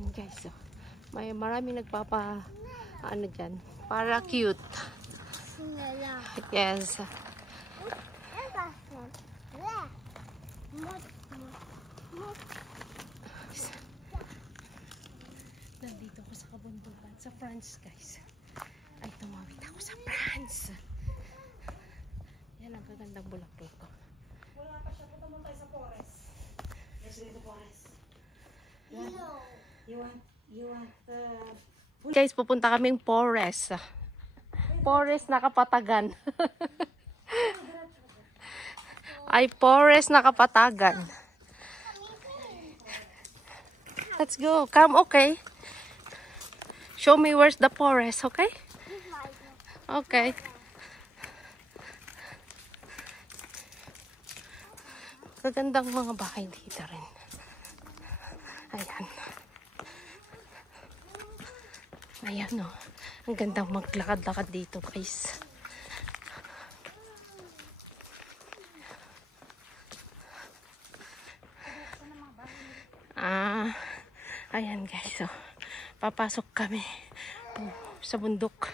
Ayan guys, oh. May maraming nagpapa ano dyan, para cute. Yes. Nandito ako sa kabundukan sa France guys. Ay, tumawid ako sa France. Yan ang kagandang bulaklak ko. Wala pa siya. Punta mo tayo sa forest. Let's go to the forest. You want Guys, pupunta kaming forest. Forest na Kapatagan. Ay, forest na Kapatagan. Let's go. Come, okay? Show me where's the forest, okay? Okay. Kagandang mga bahay dito rin. Ayan. Ayan, oh. Ang gandang maglakad-lakad dito, guys. Ayan, guys, oh. Papasok kami sa bundok.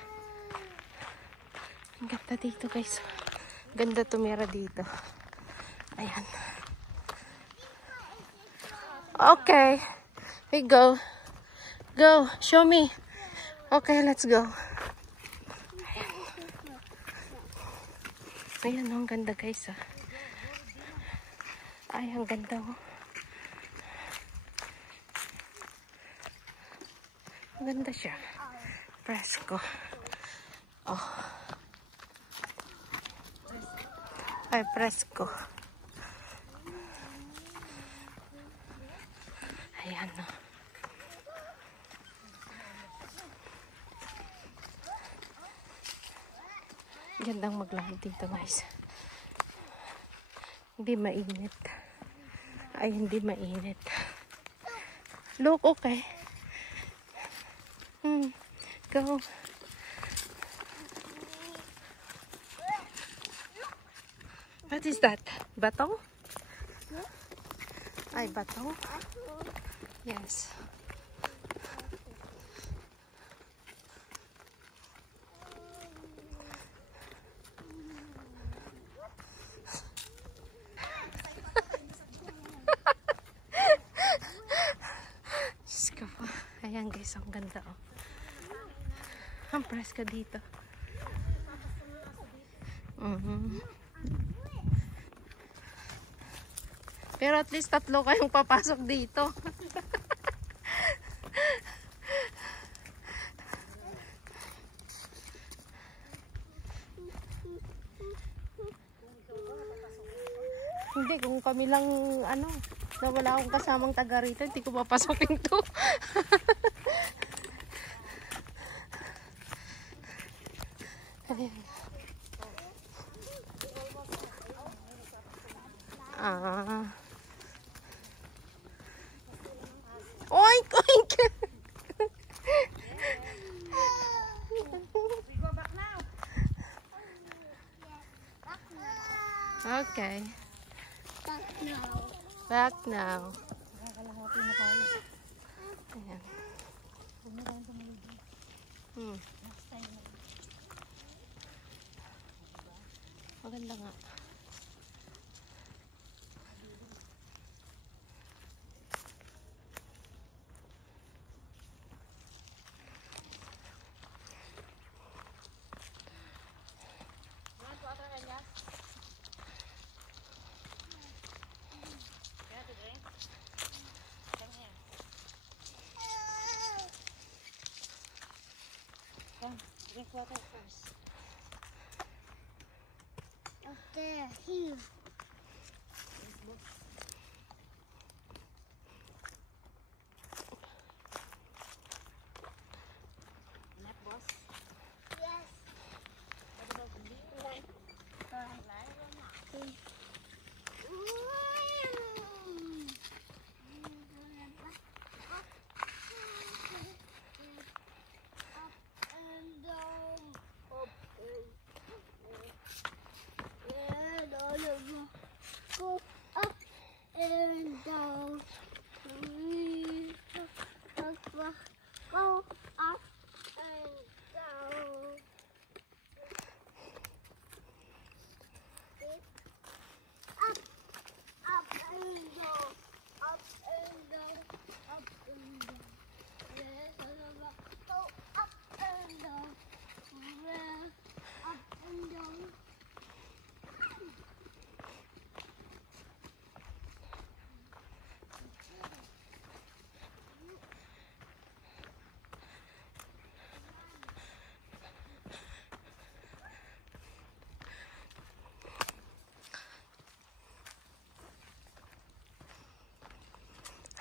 Ang ganda dito, guys. Ganda tumira dito. Ayan. Okay. We go. Go. Show me. Okay, let's go. Ayan. Ayan, ang ganda guys. Ah. Ay, ang ganda oh. Ang ganda siya. Presko. Oh. Ay, presko. Ayan oh. Gandang maglakad dito guys. Hindi mainit. Ay, hindi mainit. Look, okay. Go. What is that? Bato? Ay, bato? Yes. Ayan guys, ang ganda oh. Ang presko dito. Pero at least 3 kayong papasok dito. Hindi, kung kami lang ano, na wala akong kasamang taga rito, hindi ko papasokin to. Oink, oink. we go back now? Okay. Back now. Back now. Nakakalahati na tayo. Ayan. Huwag na tayong tumulog. Next time na. Maganda nga. Drink water first. Up there, here. Nap, boss? Yes. What about the beer? Go up and down.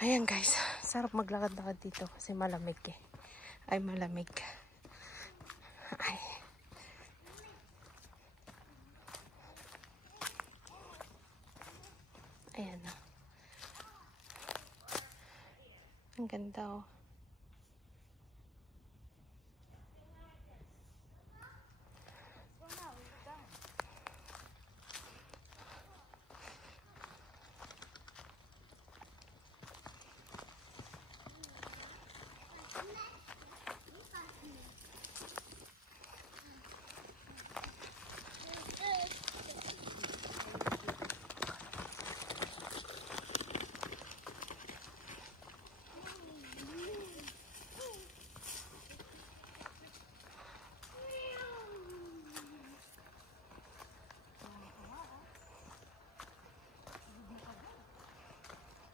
Ayan guys, sarap maglakad-lakad dito kasi malamig eh. Ay, malamig. Ay. Ayan na. Ang ganda oh.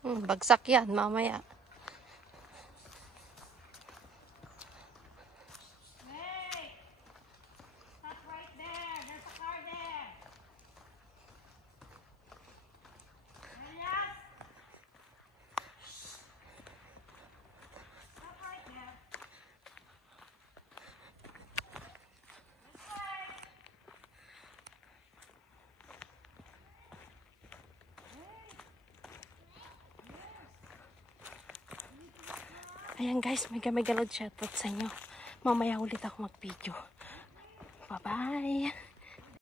Bagsak yan mamaya. Hey! Stop right there! There's a car there! Elias! Stop right there! This way! Ayan guys, mega galod shoutout sa inyo. Mamaya ulit ako mag-video. Bye-bye!